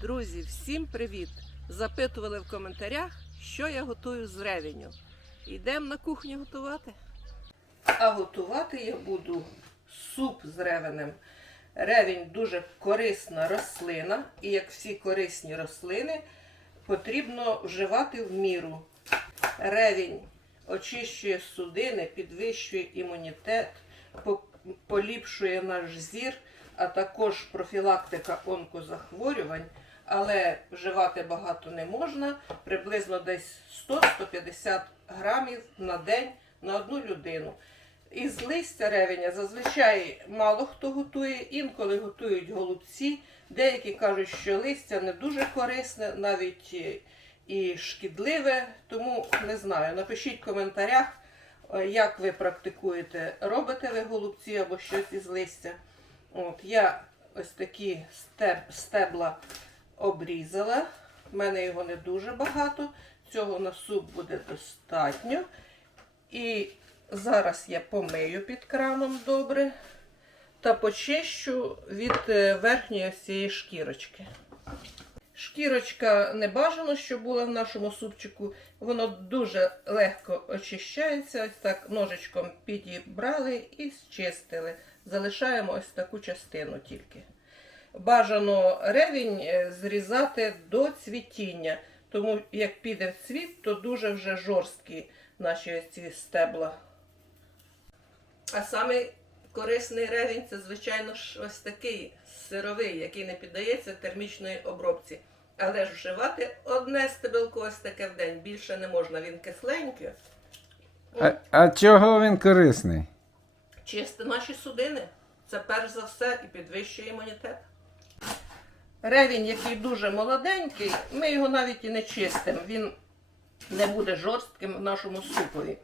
Друзі, всім привіт! Запитували в коментарях, що я готую з ревеню. Йдемо на кухню готувати. А готувати я буду суп з ревенем. Ревень дуже корисна рослина, і як всі корисні рослини, потрібно вживати в міру. Ревень очищує судини, підвищує імунітет, поліпшує наш зір, а також профілактика онкозахворювань. Але вживати багато не можна, приблизно десь 100-150 грамів на день на одну людину. Із листя ревеня зазвичай мало хто готує, інколи готують голубці. Деякі кажуть, що листя не дуже корисне, навіть е, і шкідливе. Тому не знаю. Напишіть в коментарях, е, як ви практикуєте, робите ви голубці або щось із листя. От, я ось такі стеб- стебла обрізала. У мене його не дуже багато. Цього на суп буде достатньо. І зараз я помию під краном добре та почищу від е, верхньої цієї шкірочки. Шкірочка не бажано, щоб була в нашому супчику. Воно дуже легко очищається. Ось так ножичком підібрали і зчистили. Залишаємо ось таку частину тільки. Бажано ревінь е, зрізати до цвітіння, тому як піде в цвіт, то дуже вже жорсткі наші ось ці стебла. А саме корисний ревінь це, звичайно ж, ось такий сировий, який не піддається термічної обробці. Але ж вживати одне стебелко ось таке в день більше не можна. Він кисленький. А, а чого він корисний? Чисти наші судини. Це перш за все і підвищує імунітет. Ревінь, який дуже молоденький, ми його навіть і не чистимо. Він не буде жорстким в нашому супові.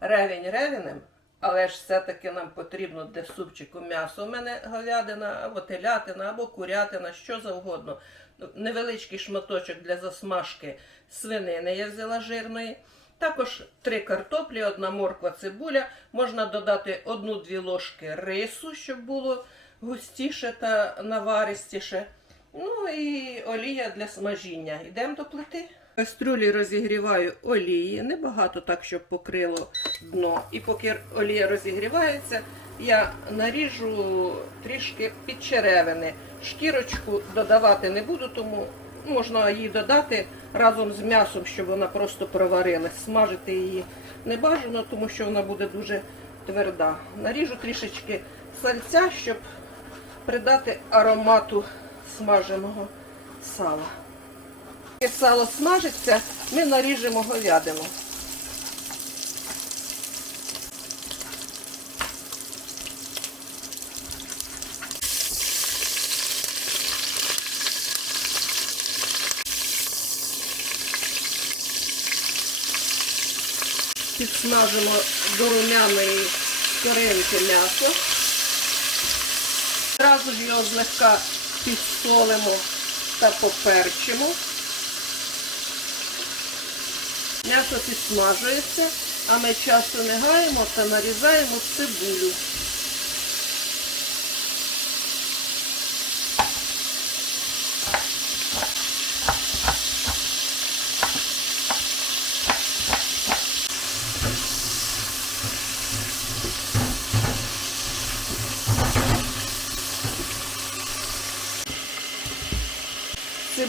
Ревінь ревінем, але ж все-таки нам потрібно для супчику м'ясо. У мене говядина, або телятина, або курятина, що завгодно. Невеличкий шматочок для засмажки свинини я взяла жирної. Також три картоплі, одна морква, цибуля. Можна додати одну-дві ложки рису, щоб було густіше та наваристіше. Ну і олія для смажіння. Йдемо до плити. В кастрюлі розігріваю олії, небагато так, щоб покрило дно. І поки олія розігрівається, я наріжу трішки підчеревини. Шкірочку додавати не буду, тому можна її додати разом з м'ясом, щоб вона просто проварилась. Смажити її не бажано, тому що вона буде дуже тверда. Наріжу трішечки сальця, щоб придати аромату смаженого сала. Як сало смажиться, ми наріжемо говядину. Підсмажимо до румяної скоринки м'ясо. Одразу ж його злегка підсолимо та поперчимо. М'ясо підсмажується, а ми часу не гаємо та нарізаємо цибулю.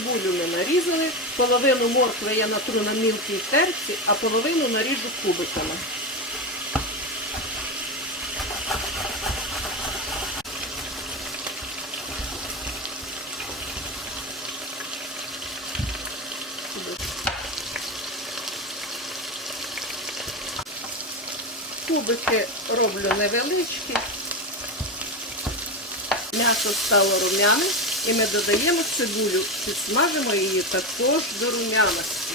Цибулю ми нарізали, половину моркви я натру на мілкій терці, а половину наріжу кубиками. Кубики роблю невеличкі. М'ясо стало румяне. І ми додаємо цибулю, підсмажимо її також до румяності.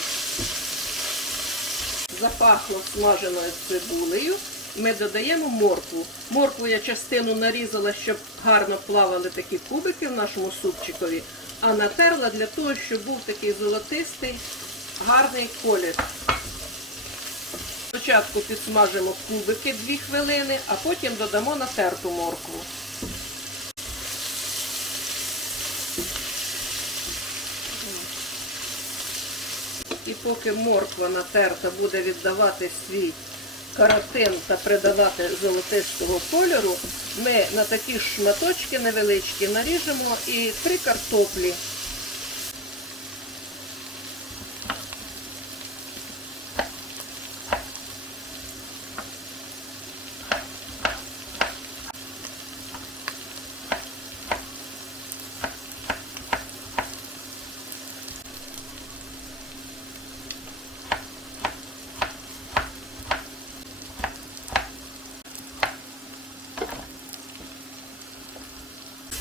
Запахло смаженою цибулею. Ми додаємо моркву. Моркву я частину нарізала, щоб гарно плавали такі кубики в нашому супчикові, а натерла для того, щоб був такий золотистий, гарний колір. Спочатку підсмажимо кубики 2 хвилини, а потім додамо натерту моркву. Поки морква натерта буде віддавати свій каротин та придавати золотистого кольору, ми на такі шматочки невеличкі наріжемо і три картоплі.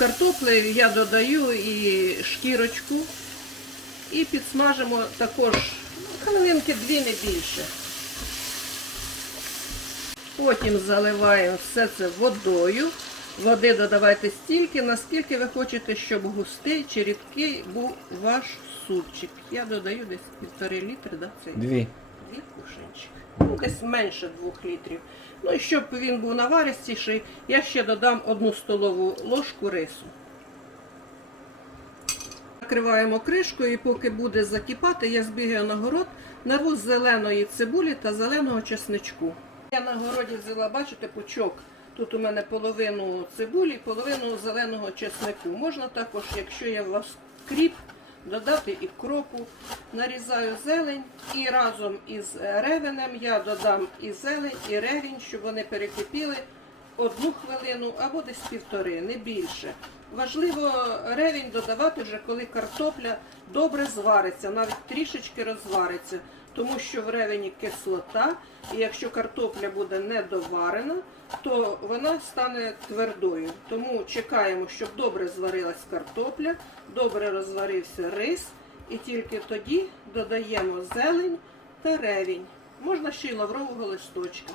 Картоплею я додаю і шкірочку і підсмажимо також ну, хвилинки дві не більше. Потім заливаємо все це водою. Води додавайте стільки, наскільки ви хочете, щоб густий чи рідкий був ваш супчик. Я додаю десь півтори літри, да, цей Дві. Дві кушенчики. Ну, десь менше двох літрів. Ну і щоб він був наваристіший, я ще додам одну столову ложку рису. Накриваємо кришкою і поки буде закипати, я збігаю на город, нарву зеленої цибулі та зеленого чесничку. Я на городі взяла, бачите, пучок. Тут у мене половину цибулі, половину зеленого чеснику. Можна також, якщо у вас кріп, додати і кропу. Нарізаю зелень і разом із ревенем я додам і зелень, і ревінь, щоб вони перекипіли одну хвилину або десь півтори, не більше. Важливо ревінь додавати вже коли картопля добре звариться, навіть трішечки розвариться, тому що в ревені кислота, і якщо картопля буде недоварена, то вона стане твердою. Тому чекаємо, щоб добре зварилась картопля, добре розварився рис, і тільки тоді додаємо зелень та ревінь. Можна ще й лаврового листочка.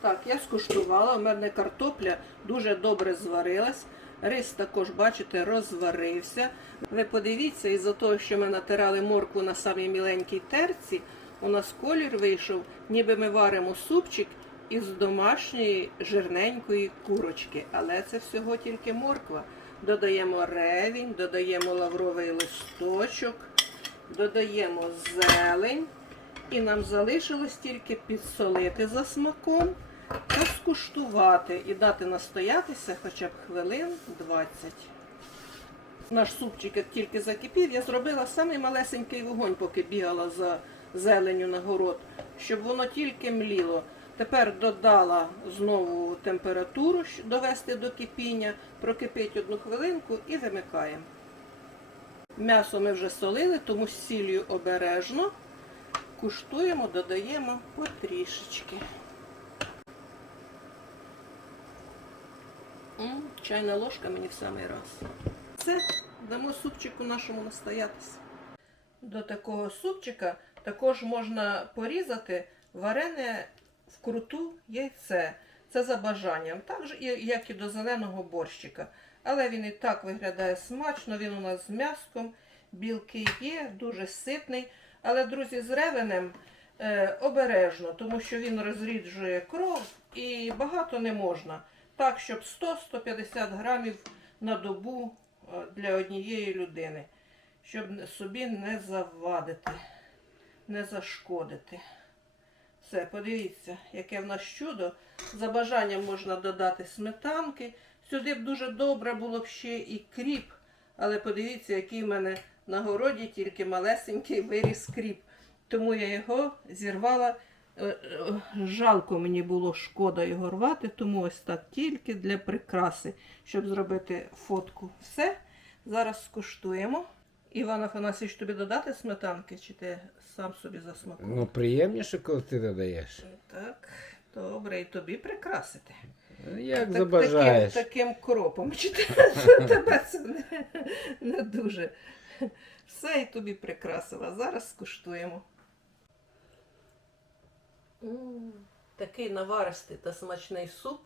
Так, я скуштувала, у мене картопля дуже добре зварилась. Рис також, бачите, розварився. Ви подивіться, із-за того, що ми натирали моркву на самій міленькій терці, у нас колір вийшов, ніби ми варимо супчик із домашньої жирненької курочки. Але це всього тільки морква. Додаємо ревінь, додаємо лавровий листочок, додаємо зелень. І нам залишилось тільки підсолити за смаком та скуштувати і дати настоятися хоча б хвилин 20. Наш супчик як тільки закипів, я зробила самий малесенький вогонь, поки бігала за зеленю на город, щоб воно тільки мліло. Тепер додала знову температуру, довести до кипіння, прокипить одну хвилинку і вимикаємо. М'ясо ми вже солили, тому з сіллю обережно. Куштуємо, додаємо потрішечки. М, чайна ложка мені в самий раз. Це дамо супчику нашому настоятися. До такого супчика також можна порізати варене вкруту яйце. Це за бажанням, так же, як і до зеленого борщика. Але він і так виглядає смачно, він у нас з м'яском, білки є, дуже ситний. Але, друзі, з ревенем е, обережно, тому що він розріджує кров і багато не можна. Так, щоб 100-150 грамів на добу е, для однієї людини, щоб собі не завадити, не зашкодити. Все, подивіться, яке в нас чудо. За бажанням можна додати сметанки. Сюди б дуже добре було б ще і кріп. Але подивіться, який в мене на городі тільки малесенький виріс кріп. Тому я його зірвала. Е, е, Жалко мені було шкода його рвати, тому ось так тільки для прикраси, щоб зробити фотку. Все. Зараз скуштуємо. Іван Афанасійович, тобі додати сметанки, чи ти сам собі засмакуєш? Ну, приємніше, коли ти додаєш. Так, добре, і тобі прикрасити. Як Так- забажаєш. Таким, таким кропом. Чи те- тебе це не, не дуже. Все і тобі прикрасила. Зараз скуштуємо. Такий наваристий та смачний суп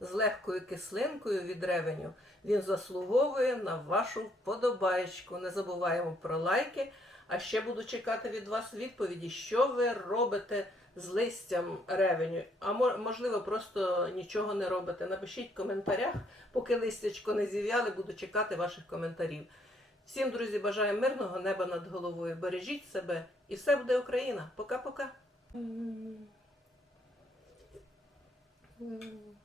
з легкою кислинкою від ревеню. Він заслуговує на вашу вподобаєчку. Не забуваємо про лайки. А ще буду чекати від вас відповіді, що ви робите з листям ревеню. А можливо, просто нічого не робите. Напишіть в коментарях, поки листячко не зів'яли, буду чекати ваших коментарів. Всім, друзі, бажаю мирного неба над головою. Бережіть себе і все буде Україна. Пока-пока. М. М.